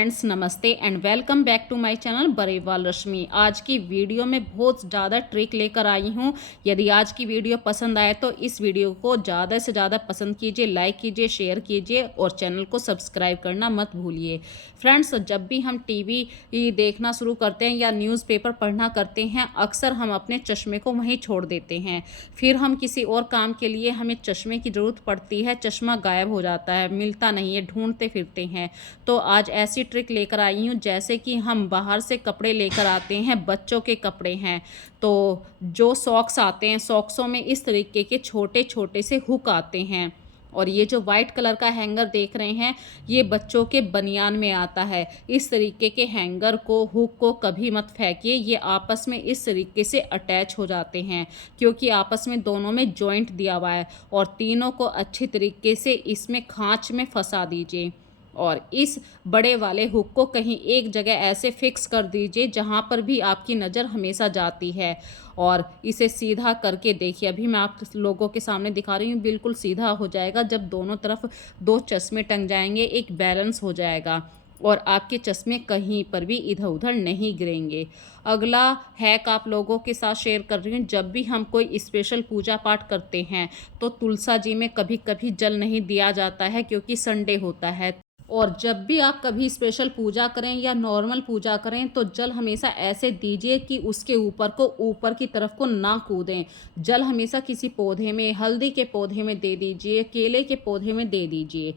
Friends, नमस्ते and welcome back to my channel Barewal Rashmi. आज की वीडियो में बहुत ज़्यादा ट्रिक लेकर आई हूँ। यदि आज की वीडियो पसंद आए तो इस वीडियो को ज़्यादा से ज़्यादा पसंद कीजिए, लाइक कीजिए, शेयर कीजिए और चैनल को सब्सक्राइब करना मत भूलिए। फ्रेंड्स, जब भी हम टीवी देखना शुरू करते हैं या न्यूज़पेपर पढ़ना करते हैं, अक्सर हम अपने चश्मे को वहीं छोड़ देते हैं। फिर हम किसी और काम के लिए हमें चश्मे की ज़रूरत पड़ती है, चश्मा गायब हो जाता है, मिलता नहीं है, ढूंढते फिरते हैं। तो आज ऐसी ट्रिक लेकर आई हूँ, जैसे कि हम बाहर से कपड़े लेकर आते हैं, बच्चों के कपड़े हैं, तो जो सॉक्स आते हैं, सॉक्सों में इस तरीके के छोटे छोटे से हुक आते हैं। और ये जो वाइट कलर का हैंगर देख रहे हैं, ये बच्चों के बनियान में आता है। इस तरीके के हैंगर को, हुक को कभी मत फेंकिए, ये आपस में इस तरीके से अटैच हो जाते हैं, क्योंकि आपस में दोनों में जॉइंट दिया हुआ है। और तीनों को अच्छी तरीके से इसमें खांच में फंसा दीजिए और इस बड़े वाले हुक को कहीं एक जगह ऐसे फिक्स कर दीजिए जहां पर भी आपकी नज़र हमेशा जाती है। और इसे सीधा करके देखिए, अभी मैं आप लोगों के सामने दिखा रही हूँ, बिल्कुल सीधा हो जाएगा। जब दोनों तरफ दो चश्मे टंग जाएंगे, एक बैलेंस हो जाएगा और आपके चश्मे कहीं पर भी इधर उधर नहीं गिरेंगे। अगला हैक आप लोगों के साथ शेयर कर रही हूँ। जब भी हम कोई स्पेशल पूजा पाठ करते हैं तो तुलसा जी में कभी कभी जल नहीं दिया जाता है, क्योंकि संडे होता है। और जब भी आप कभी स्पेशल पूजा करें या नॉर्मल पूजा करें तो जल हमेशा ऐसे दीजिए कि उसके ऊपर की तरफ को ना कूदें। जल हमेशा किसी पौधे में, हल्दी के पौधे में दे दीजिए, केले के पौधे में दे दीजिए।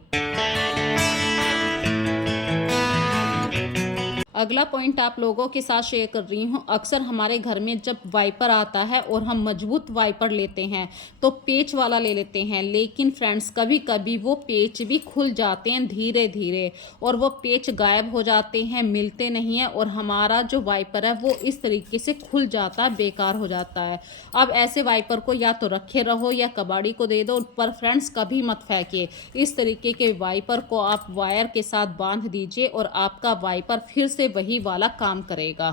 अगला पॉइंट आप लोगों के साथ शेयर कर रही हूँ। अक्सर हमारे घर में जब वाइपर आता है और हम मजबूत वाइपर लेते हैं तो पेच वाला ले लेते हैं, लेकिन फ्रेंड्स कभी कभी वो पेच भी खुल जाते हैं धीरे धीरे, और वो पेच गायब हो जाते हैं, मिलते नहीं हैं, और हमारा जो वाइपर है वो इस तरीके से खुल जाता है, बेकार हो जाता है। अब ऐसे वाइपर को या तो रखे रहो या कबाड़ी को दे दो, पर फ्रेंड्स कभी मत फेंकिए। इस तरीके के वाइपर को आप वायर के साथ बांध दीजिए और आपका वाइपर फिर से वही वाला काम करेगा।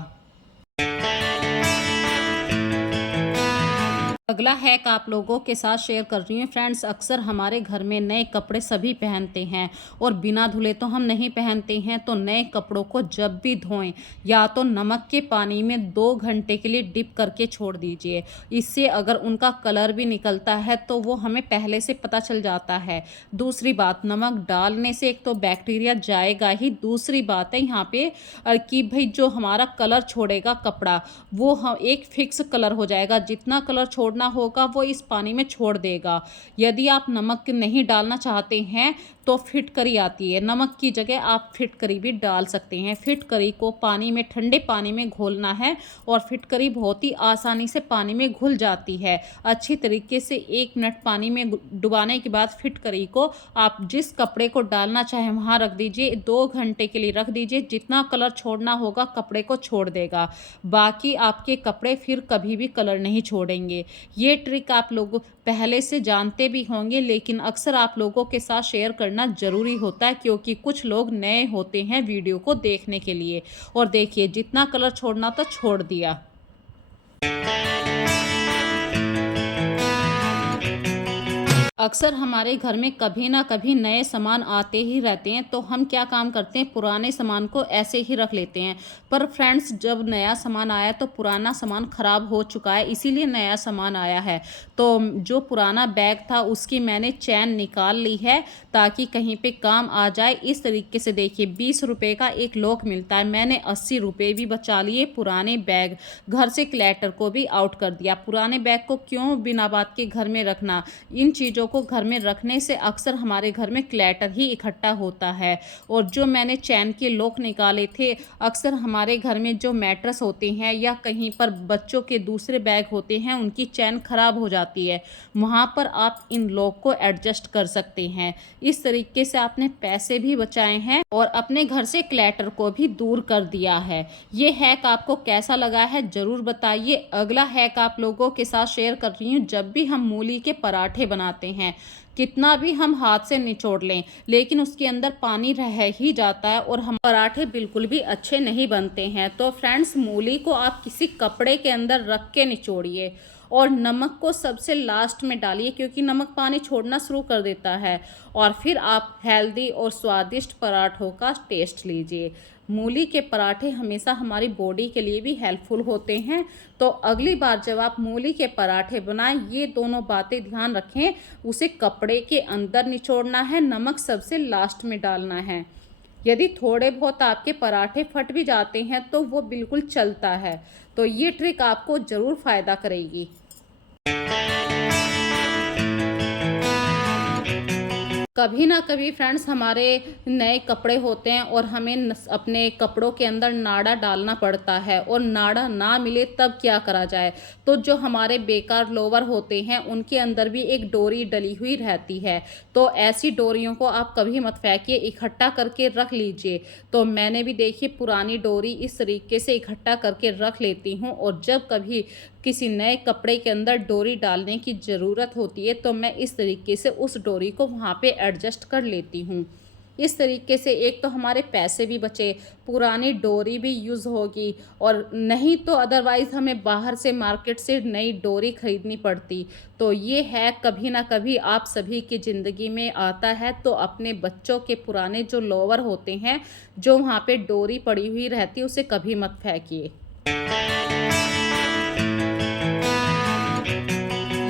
अगला हैक आप लोगों के साथ शेयर कर रही हूँ। फ्रेंड्स, अक्सर हमारे घर में नए कपड़े सभी पहनते हैं और बिना धुले तो हम नहीं पहनते हैं। तो नए कपड़ों को जब भी धोएं, या तो नमक के पानी में 2 घंटे के लिए डिप करके छोड़ दीजिए। इससे अगर उनका कलर भी निकलता है तो वो हमें पहले से पता चल जाता है। दूसरी बात, नमक डालने से एक तो बैक्टीरिया जाएगा ही, दूसरी बात है यहाँ पे कि भाई जो हमारा कलर छोड़ेगा कपड़ा, वो एक फिक्स कलर हो जाएगा। जितना कलर छोड़ना होगा वो इस पानी में छोड़ देगा। यदि आप नमक नहीं डालना चाहते हैं तो फिटकरी आती है, नमक की जगह आप फिटकरी भी डाल सकते हैं। फिटकरी को पानी में, ठंडे पानी में घोलना है और फिटकरी बहुत ही आसानी से पानी में घुल जाती है। अच्छी तरीके से 1 मिनट पानी में डुबाने के बाद फिटकरी को आप जिस कपड़े को डालना चाहें वहाँ रख दीजिए। 2 घंटे के लिए रख दीजिए। जितना कलर छोड़ना होगा कपड़े को छोड़ देगा, बाकी आपके कपड़े फिर कभी भी कलर नहीं छोड़ेंगे। ये ट्रिक आप लोग पहले से जानते भी होंगे, लेकिन अक्सर आप लोगों के साथ शेयर करना ज़रूरी होता है, क्योंकि कुछ लोग नए होते हैं वीडियो को देखने के लिए। और देखिए, जितना कलर छोड़ना था छोड़ दिया। अक्सर हमारे घर में कभी ना कभी नए सामान आते ही रहते हैं, तो हम क्या काम करते हैं, पुराने सामान को ऐसे ही रख लेते हैं। पर फ्रेंड्स, जब नया सामान आया तो पुराना सामान ख़राब हो चुका है, इसीलिए नया सामान आया है। तो जो पुराना बैग था उसकी मैंने चैन निकाल ली है, ताकि कहीं पे काम आ जाए। इस तरीके से देखिए, 20 रुपये का एक लॉक मिलता है, मैंने 80 रुपये भी बचा लिए। पुराने बैग, घर से क्लैटर को भी आउट कर दिया। पुराने बैग को क्यों बिना बात के घर में रखना, इन चीज़ों को घर में रखने से अक्सर हमारे घर में क्लैटर ही इकट्ठा होता है। और जो मैंने चैन के लॉक निकाले थे, अक्सर हमारे घर में जो मैट्रेस होते हैं या कहीं पर बच्चों के दूसरे बैग होते हैं, उनकी चैन खराब हो जाती है, वहाँ पर आप इन लॉक को एडजस्ट कर सकते हैं। इस तरीके से आपने पैसे भी बचाए हैं और अपने घर से क्लैटर को भी दूर कर दिया है। ये हैक आपको कैसा लगा है ज़रूर बताइए। अगला हैक आप लोगों के साथ शेयर कर रही हूँ। जब भी हम मूली के पराठे बनाते हैं, कितना भी हम हाथ से निचोड़ लें, लेकिन उसके अंदर पानी रह ही जाता है और हम पराठे बिल्कुल भी अच्छे नहीं बनते हैं। तो फ्रेंड्स, मूली को आप किसी कपड़े के अंदर रख के निचोड़िए और नमक को सबसे लास्ट में डालिए क्योंकि नमक पानी छोड़ना शुरू कर देता है। और फिर आप हेल्दी और स्वादिष्ट पराठों का टेस्ट लीजिए। मूली के पराठे हमेशा हमारी बॉडी के लिए भी हेल्पफुल होते हैं। तो अगली बार जब आप मूली के पराठे बनाएं, ये दोनों बातें ध्यान रखें। उसे कपड़े के अंदर निचोड़ना है, नमक सबसे लास्ट में डालना है। यदि थोड़े बहुत आपके पराठे फट भी जाते हैं तो वो बिल्कुल चलता है। तो ये ट्रिक आपको ज़रूर फ़ायदा करेगी। कभी ना कभी फ्रेंड्स हमारे नए कपड़े होते हैं और हमें अपने कपड़ों के अंदर नाड़ा डालना पड़ता है और नाड़ा ना मिले तब क्या करा जाए। तो जो हमारे बेकार लोवर होते हैं उनके अंदर भी एक डोरी डली हुई रहती है। तो ऐसी डोरियों को आप कभी मत फेंकिए, इकट्ठा करके रख लीजिए। तो मैंने भी देखिए पुरानी डोरी इस तरीके से इकट्ठा करके रख लेती हूँ और जब कभी किसी नए कपड़े के अंदर डोरी डालने की ज़रूरत होती है तो मैं इस तरीके से उस डोरी को वहाँ पे एडजस्ट कर लेती हूँ। इस तरीके से एक तो हमारे पैसे भी बचे, पुरानी डोरी भी यूज़ होगी और नहीं तो अदरवाइज़ हमें बाहर से मार्केट से नई डोरी ख़रीदनी पड़ती। तो ये है कभी ना कभी आप सभी की ज़िंदगी में आता है। तो अपने बच्चों के पुराने जो लोवर होते हैं, जो वहाँ पे डोरी पड़ी हुई रहती है, उसे कभी मत फेंकिए।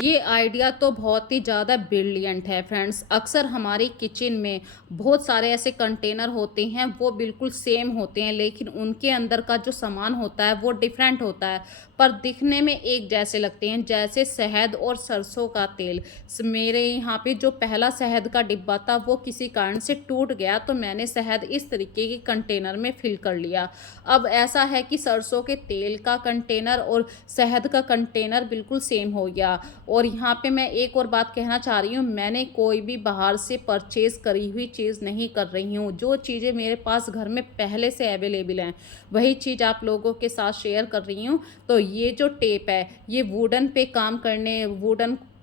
ये आइडिया तो बहुत ही ज़्यादा ब्रिलियंट है फ्रेंड्स। अक्सर हमारी किचन में बहुत सारे ऐसे कंटेनर होते हैं, वो बिल्कुल सेम होते हैं लेकिन उनके अंदर का जो सामान होता है वो डिफरेंट होता है, पर दिखने में एक जैसे लगते हैं, जैसे शहद और सरसों का तेल। मेरे यहाँ पे जो पहला शहद का डिब्बा था वो किसी कारण से टूट गया, तो मैंने शहद इस तरीके के कंटेनर में फिल कर लिया। अब ऐसा है कि सरसों के तेल का कंटेनर और शहद का कंटेनर बिल्कुल सेम हो गया। और यहाँ पे मैं एक और बात कहना चाह रही हूँ, मैंने कोई भी बाहर से परचेज़ करी हुई चीज़ नहीं कर रही हूँ। जो चीज़ें मेरे पास घर में पहले से अवेलेबल हैं वही चीज़ आप लोगों के साथ शेयर कर रही हूँ। तो ये जो टेप है ये वुडन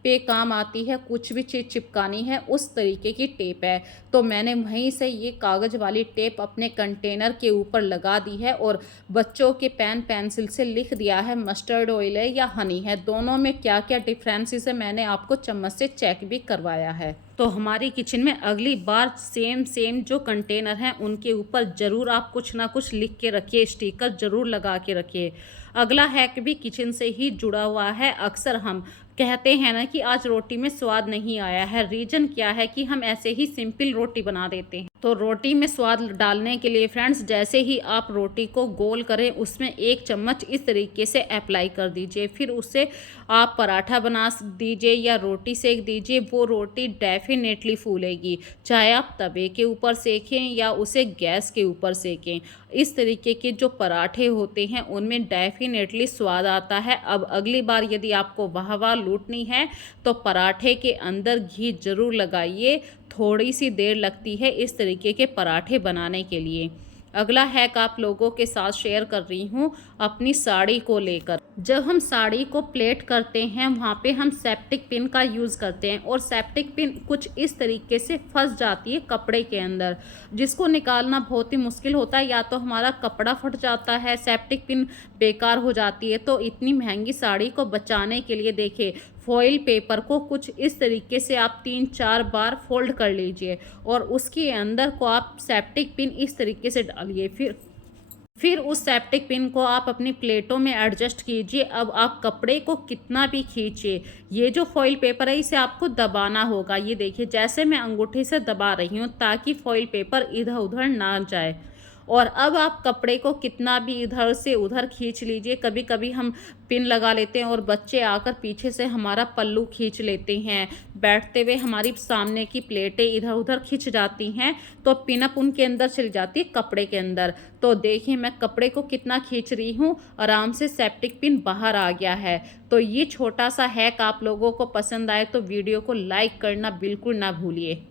पे काम आती है, कुछ भी चीज़ चिपकानी है उस तरीके की टेप है। तो मैंने वहीं से ये कागज़ वाली टेप अपने कंटेनर के ऊपर लगा दी है और बच्चों के पेन पेंसिल से लिख दिया है मस्टर्ड ऑयल है या हनी है, दोनों में क्या क्या डिफरेंसेस है मैंने आपको चम्मच से चेक भी करवाया है। तो हमारी किचन में अगली बार सेम जो कंटेनर हैं उनके ऊपर ज़रूर आप कुछ ना कुछ लिख के रखिए, स्टिकर ज़रूर लगा के रखिए। अगला हैक भी किचन से ही जुड़ा हुआ है। अक्सर हम कहते हैं ना कि आज रोटी में स्वाद नहीं आया है, रीज़न क्या है कि हम ऐसे ही सिंपल रोटी बना देते हैं। तो रोटी में स्वाद डालने के लिए फ्रेंड्स, जैसे ही आप रोटी को गोल करें उसमें 1 चम्मच इस तरीके से अप्लाई कर दीजिए, फिर उससे आप पराठा बना दीजिए या रोटी सेक दीजिए, वो रोटी डेफिनेटली फूलेगी। चाहे आप तवे के ऊपर सेकें या उसे गैस के ऊपर सेकें, इस तरीके के जो पराठे होते हैं उनमें डेफिनेटली स्वाद आता है। अब अगली बार यदि आपको वाह लूटनी है तो पराठे के अंदर घी ज़रूर लगाइए, थोड़ी सी देर लगती है इस तरीके के पराठे बनाने के लिए। अगला हैक आप लोगों के साथ शेयर कर रही हूँ अपनी साड़ी को लेकर। जब हम साड़ी को प्लेट करते हैं वहाँ पे हम सेप्टिक पिन का यूज़ करते हैं और सेप्टिक पिन कुछ इस तरीके से फंस जाती है कपड़े के अंदर, जिसको निकालना बहुत ही मुश्किल होता है। या तो हमारा कपड़ा फट जाता है, सेप्टिक पिन बेकार हो जाती है। तो इतनी महंगी साड़ी को बचाने के लिए देखिए, फॉइल पेपर को कुछ इस तरीके से आप 3-4 बार फोल्ड कर लीजिए और उसके अंदर को आप सेप्टिक पिन इस तरीके से डालिए। फिर उस सेप्टिक पिन को आप अपनी प्लेटों में एडजस्ट कीजिए। अब आप कपड़े को कितना भी खींचिए, ये जो फॉइल पेपर है इसे आपको दबाना होगा। ये देखिए जैसे मैं अंगूठे से दबा रही हूँ ताकि फॉइल पेपर इधर उधर ना जाए। और अब आप कपड़े को कितना भी इधर से उधर खींच लीजिए। कभी कभी हम पिन लगा लेते हैं और बच्चे आकर पीछे से हमारा पल्लू खींच लेते हैं, बैठते हुए हमारी सामने की प्लेटें इधर उधर खिंच जाती हैं, तो पिनअप उनके अंदर चली जाती है कपड़े के अंदर। तो देखिए मैं कपड़े को कितना खींच रही हूँ, आराम से सेप्टिक पिन बाहर आ गया है। तो ये छोटा सा हैक आप लोगों को पसंद आए तो वीडियो को लाइक करना बिल्कुल ना भूलिए।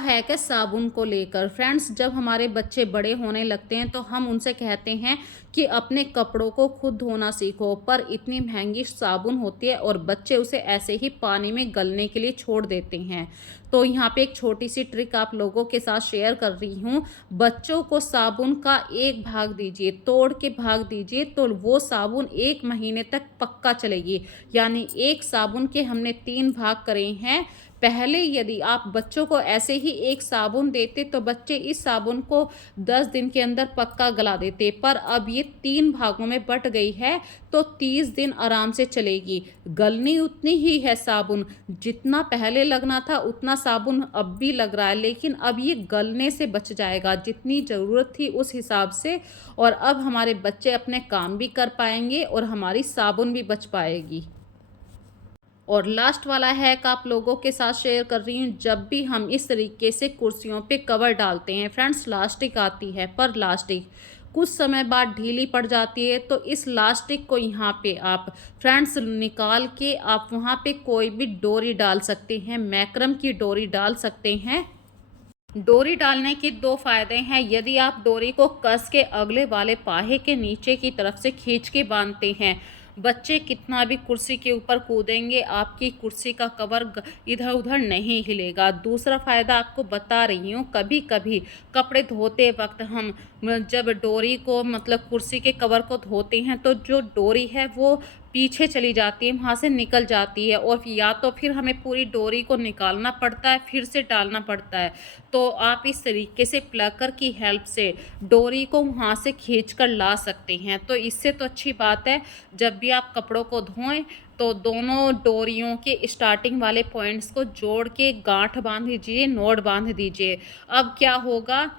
है कि साबुन को लेकर फ्रेंड्स, जब हमारे बच्चे बड़े होने लगते हैं तो हम उनसे कहते हैं कि अपने कपड़ों को खुद धोना सीखो, पर इतनी महंगी साबुन होती है और बच्चे उसे ऐसे ही पानी में गलने के लिए छोड़ देते हैं। तो यहाँ पे एक छोटी सी ट्रिक आप लोगों के साथ शेयर कर रही हूँ। बच्चों को साबुन का एक भाग दीजिए, तोड़ के भाग दीजिए, तो वो साबुन 1 महीने तक पक्का चलेगी। यानी एक साबुन के हमने 3 भाग करे हैं। पहले यदि आप बच्चों को ऐसे ही एक साबुन देते तो बच्चे इस साबुन को 10 दिन के अंदर पक्का गला देते, पर अब ये 3 भागों में बट गई है तो 30 दिन आराम से चलेगी। गलनी उतनी ही है साबुन, जितना पहले लगना था उतना साबुन अब भी लग रहा है, लेकिन अब ये गलने से बच जाएगा, जितनी ज़रूरत थी उस हिसाब से। और अब हमारे बच्चे अपने काम भी कर पाएंगे और हमारी साबुन भी बच पाएगी। और लास्ट वाला हैक आप लोगों के साथ शेयर कर रही हूँ। जब भी हम इस तरीके से कुर्सियों पे कवर डालते हैं फ्रेंड्स, लास्टिक आती है, पर लास्टिक कुछ समय बाद ढीली पड़ जाती है, तो इस लास्टिक को यहाँ पे आप फ्रेंड्स निकाल के आप वहाँ पे कोई भी डोरी डाल सकते हैं, मैक्रम की डोरी डाल सकते हैं। डोरी डालने के 2 फायदे हैं। यदि आप डोरी को कस के अगले वाले पाहे के नीचे की तरफ से खींच के बांधते हैं, बच्चे कितना भी कुर्सी के ऊपर कूदेंगे, आपकी कुर्सी का कवर इधर उधर नहीं हिलेगा। दूसरा फ़ायदा आपको बता रही हूँ, कभी कभी कपड़े धोते वक्त हम जब डोरी को मतलब कुर्सी के कवर को धोते हैं तो जो डोरी है वो पीछे चली जाती है, वहाँ से निकल जाती है, और या तो फिर हमें पूरी डोरी को निकालना पड़ता है, फिर से डालना पड़ता है। तो आप इस तरीके से प्लकर की हेल्प से डोरी को वहाँ से खींच कर ला सकते हैं। तो इससे तो अच्छी बात है, जब भी आप कपड़ों को धोएं तो दोनों डोरियों के स्टार्टिंग वाले पॉइंट्स को जोड़ के गांठ बांध दीजिए, नोट बांध दीजिए। अब क्या होगा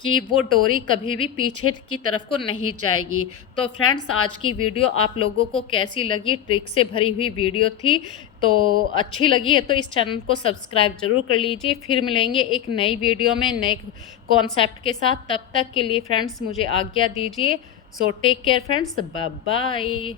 कि वो डोरी कभी भी पीछे की तरफ को नहीं जाएगी। तो फ्रेंड्स, आज की वीडियो आप लोगों को कैसी लगी? ट्रिक से भरी हुई वीडियो थी, तो अच्छी लगी है तो इस चैनल को सब्सक्राइब ज़रूर कर लीजिए। फिर मिलेंगे एक नई वीडियो में नए कॉन्सेप्ट के साथ। तब तक के लिए फ्रेंड्स मुझे आज्ञा दीजिए। So take care friends, bye bye.